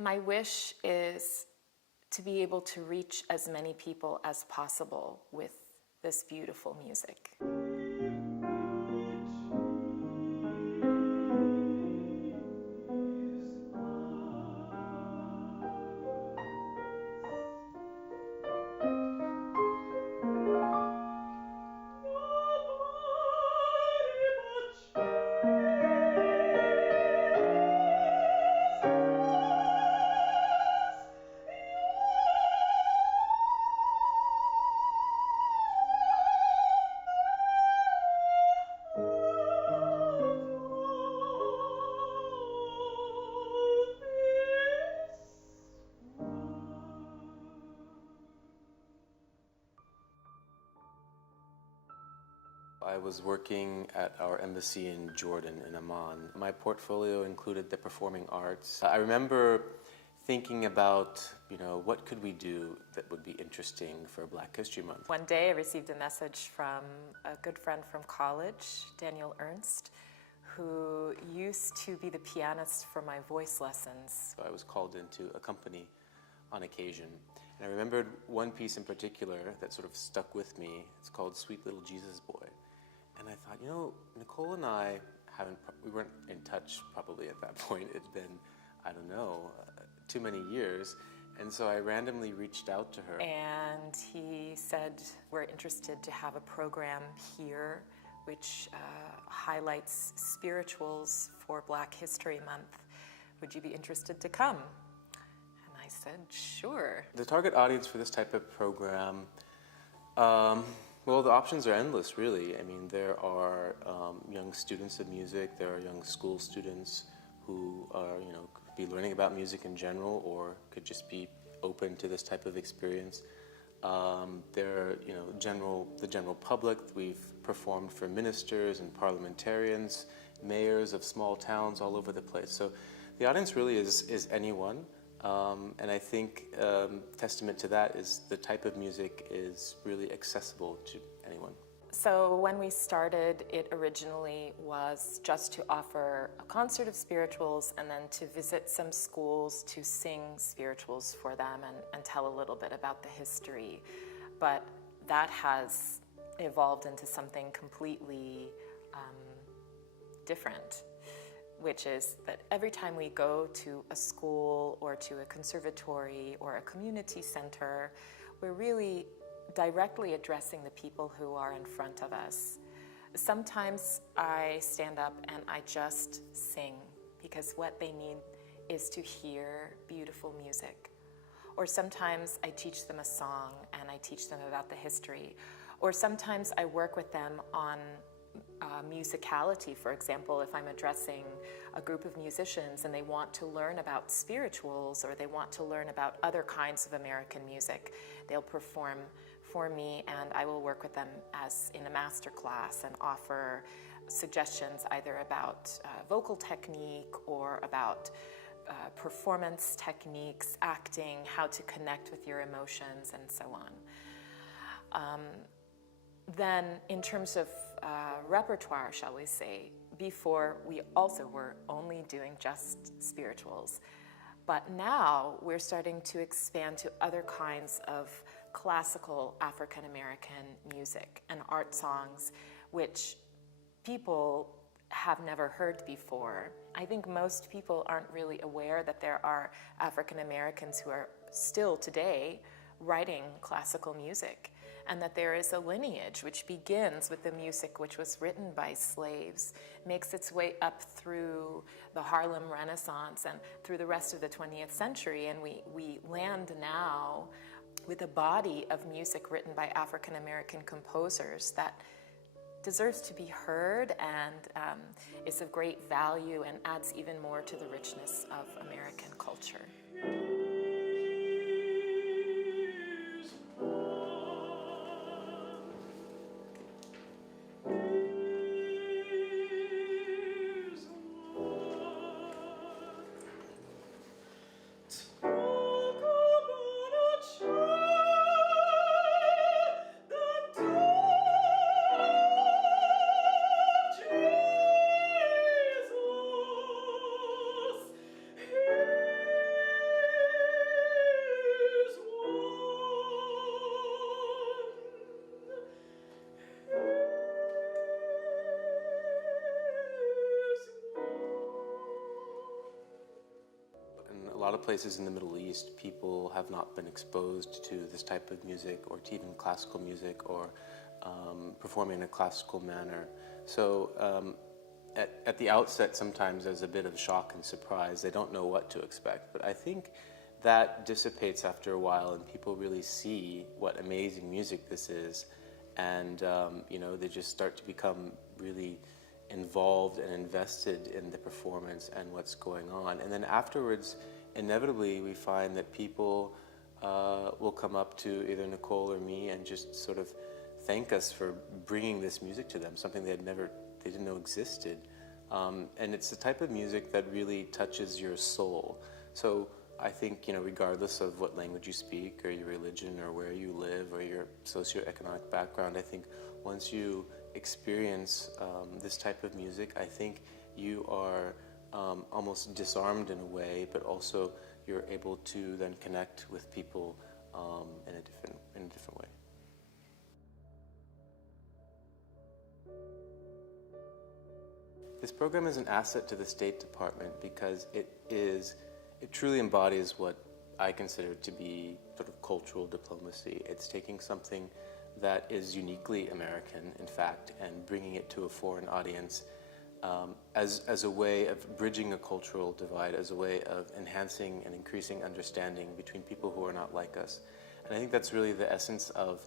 My wish is to be able to reach as many people as possible with this beautiful music. I was working at our embassy in Jordan, in Amman. My portfolio included the performing arts. I remember thinking about, what could we do that would be interesting for Black History Month? One day I received a message from a good friend from college, Daniel Ernst, who used to be the pianist for my voice lessons. So I was called in to accompany on occasion. And I remembered one piece in particular that sort of stuck with me. It's called Sweet Little Jesus Boy. And I thought, Nicole and I we weren't in touch probably at that point. It'd been, too many years. And so I randomly reached out to her. And he said, we're interested to have a program here which highlights spirituals for Black History Month. Would you be interested to come? And I said, sure. The target audience for this type of program, well, the options are endless, really. I mean, there are young students of music, there are young school students who are, could be learning about music in general or could just be open to this type of experience. There are, the general public. We've performed for ministers and parliamentarians, mayors of small towns all over the place. So the audience really is anyone. And I think testament to that is the type of music is really accessible to anyone. So when we started, it originally was just to offer a concert of spirituals and then to visit some schools to sing spirituals for them and tell a little bit about the history. But that has evolved into something completely different, which is that every time we go to a school or to a conservatory or a community center, we're really directly addressing the people who are in front of us. Sometimes I stand up and I just sing because what they need is to hear beautiful music. Or sometimes I teach them a song and I teach them about the history. Or sometimes I work with them on musicality. For example, if I'm addressing a group of musicians and they want to learn about spirituals or they want to learn about other kinds of American music, they'll perform for me and I will work with them as in a master class and offer suggestions either about vocal technique or about performance techniques, acting, how to connect with your emotions, and so on. Then in terms of repertoire, shall we say, before we also were only doing just spirituals. But now we're starting to expand to other kinds of classical African American music and art songs, which people have never heard before. I think most people aren't really aware that there are African Americans who are still today writing classical music, and that there is a lineage which begins with the music which was written by slaves, makes its way up through the Harlem Renaissance and through the rest of the 20th century, and we land now with a body of music written by African American composers that deserves to be heard and is of great value and adds even more to the richness of American culture. lot of places in the Middle East, people have not been exposed to this type of music or to even classical music or performing in a classical manner. So at the outset, sometimes there's a bit of shock and surprise. They don't know what to expect. But I think that dissipates after a while, and people really see what amazing music this is. And, they just start to become really involved and invested in the performance and what's going on. And then afterwards, inevitably, we find that people will come up to either Nicole or me and just sort of thank us for bringing this music to them, something they didn't know existed. And it's the type of music that really touches your soul. So I think, regardless of what language you speak or your religion or where you live or your socioeconomic background, I think once you experience this type of music, I think you are almost disarmed in a way, but also you're able to then connect with people in a different way. This program is an asset to the State Department because it truly embodies what I consider to be sort of cultural diplomacy. It's taking something that is uniquely American, in fact, and bringing it to a foreign audience as a way of bridging a cultural divide, as a way of enhancing and increasing understanding between people who are not like us. And I think that's really the essence of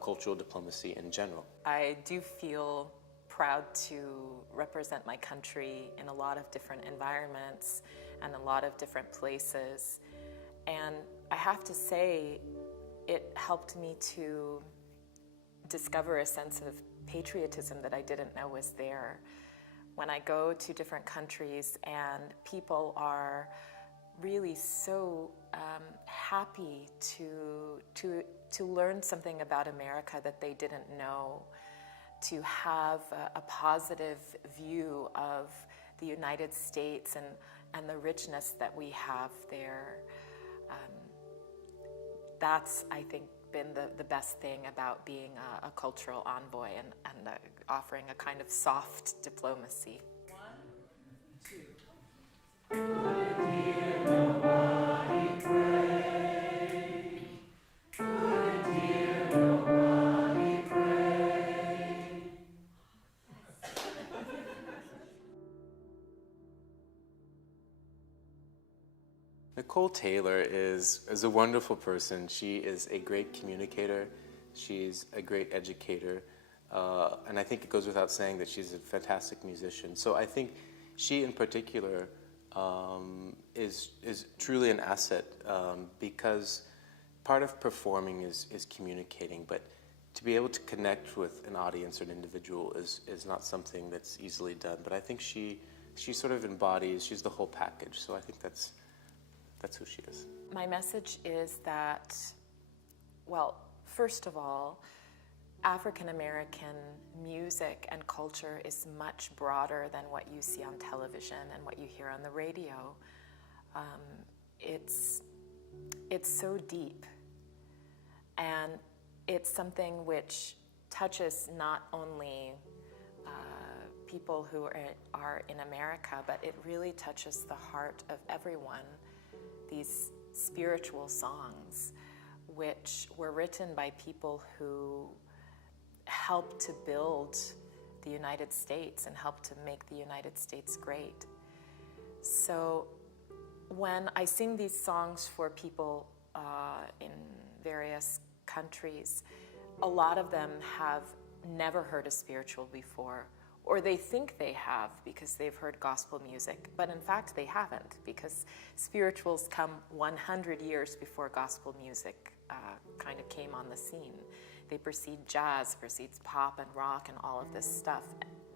cultural diplomacy in general. I do feel proud to represent my country in a lot of different environments and a lot of different places. And I have to say, it helped me to discover a sense of patriotism that I didn't know was there. When I go to different countries and people are really so happy to learn something about America that they didn't know, to have a positive view of the United States and the richness that we have there. That's, I think, been the best thing about being a cultural envoy and offering a kind of soft diplomacy. 1, 2. Nicole Taylor is a wonderful person. She is a great communicator. She's a great educator. And I think it goes without saying that she's a fantastic musician. So I think she in particular is truly an asset because part of performing is communicating, but to be able to connect with an audience or an individual is not something that's easily done. But I think she sort of embodies, she's the whole package. So I think that's who she is. My message is that, well, first of all, African American music and culture is much broader than what you see on television and what you hear on the radio. It's so deep, and it's something which touches not only people who are in America, but it really touches the heart of everyone. These spiritual songs, which were written by people who helped to build the United States and helped to make the United States great. So when I sing these songs for people in various countries, a lot of them have never heard a spiritual before, or they think they have because they've heard gospel music, but in fact they haven't, because spirituals come 100 years before gospel music kind of came on the scene. They precede jazz, precedes pop and rock and all of this stuff,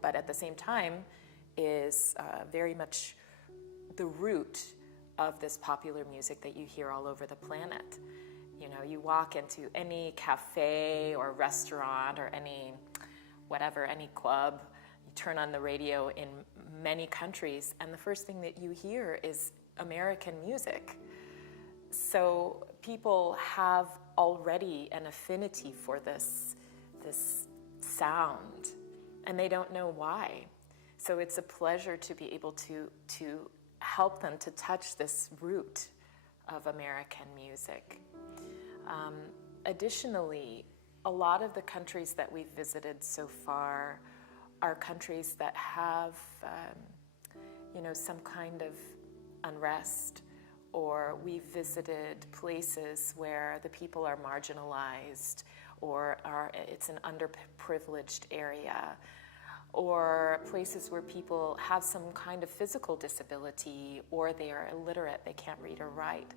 but at the same time is very much the root of this popular music that you hear all over the planet. You know, you walk into any cafe or restaurant or any club, turn on the radio in many countries, and the first thing that you hear is American music. So people have already an affinity for this sound, and they don't know why. So it's a pleasure to be able to help them to touch this root of American music. Additionally, a lot of the countries that we've visited so far are countries that have, some kind of unrest, or we've visited places where the people are marginalized, or it's an underprivileged area, or places where people have some kind of physical disability, or they are illiterate, they can't read or write.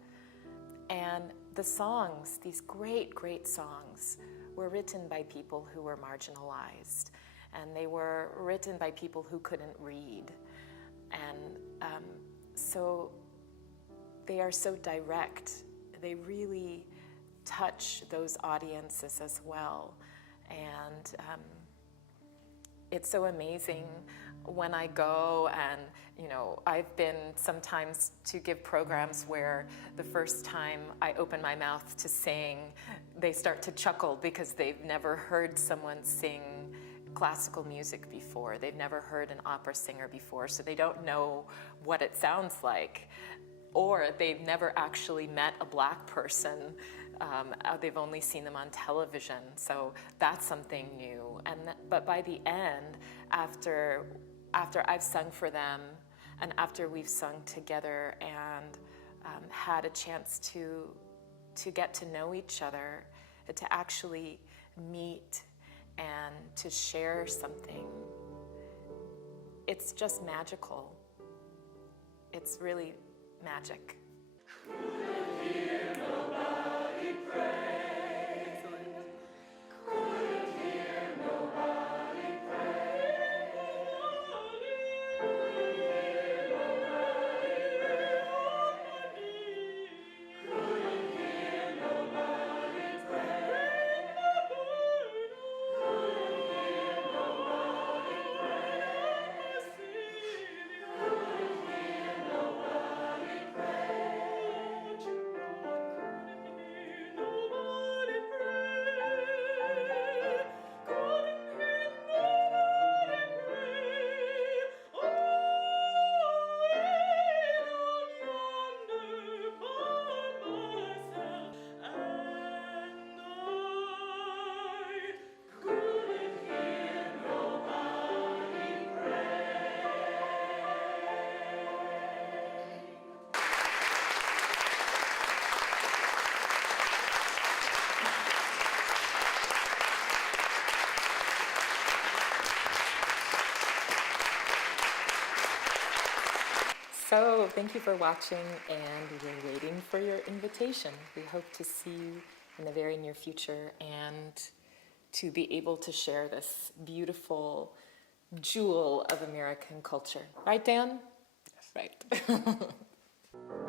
And the songs, these great, great songs, were written by people who were marginalized, and they were written by people who couldn't read. And so they are so direct. They really touch those audiences as well. And it's so amazing when I go, and I've been sometimes to give programs where the first time I open my mouth to sing, they start to chuckle because they've never heard someone sing classical music before. They've never heard an opera singer before, so they don't know what it sounds like. Or they've never actually met a black person. They've only seen them on television, so that's something new. But by the end, after I've sung for them, and after we've sung together and had a chance to get to know each other, to actually meet and to share something, it's just magical. It's really magic. So thank you for watching, and we're waiting for your invitation. We hope to see you in the very near future and to be able to share this beautiful jewel of American culture. Right, Dan? Yes. Right.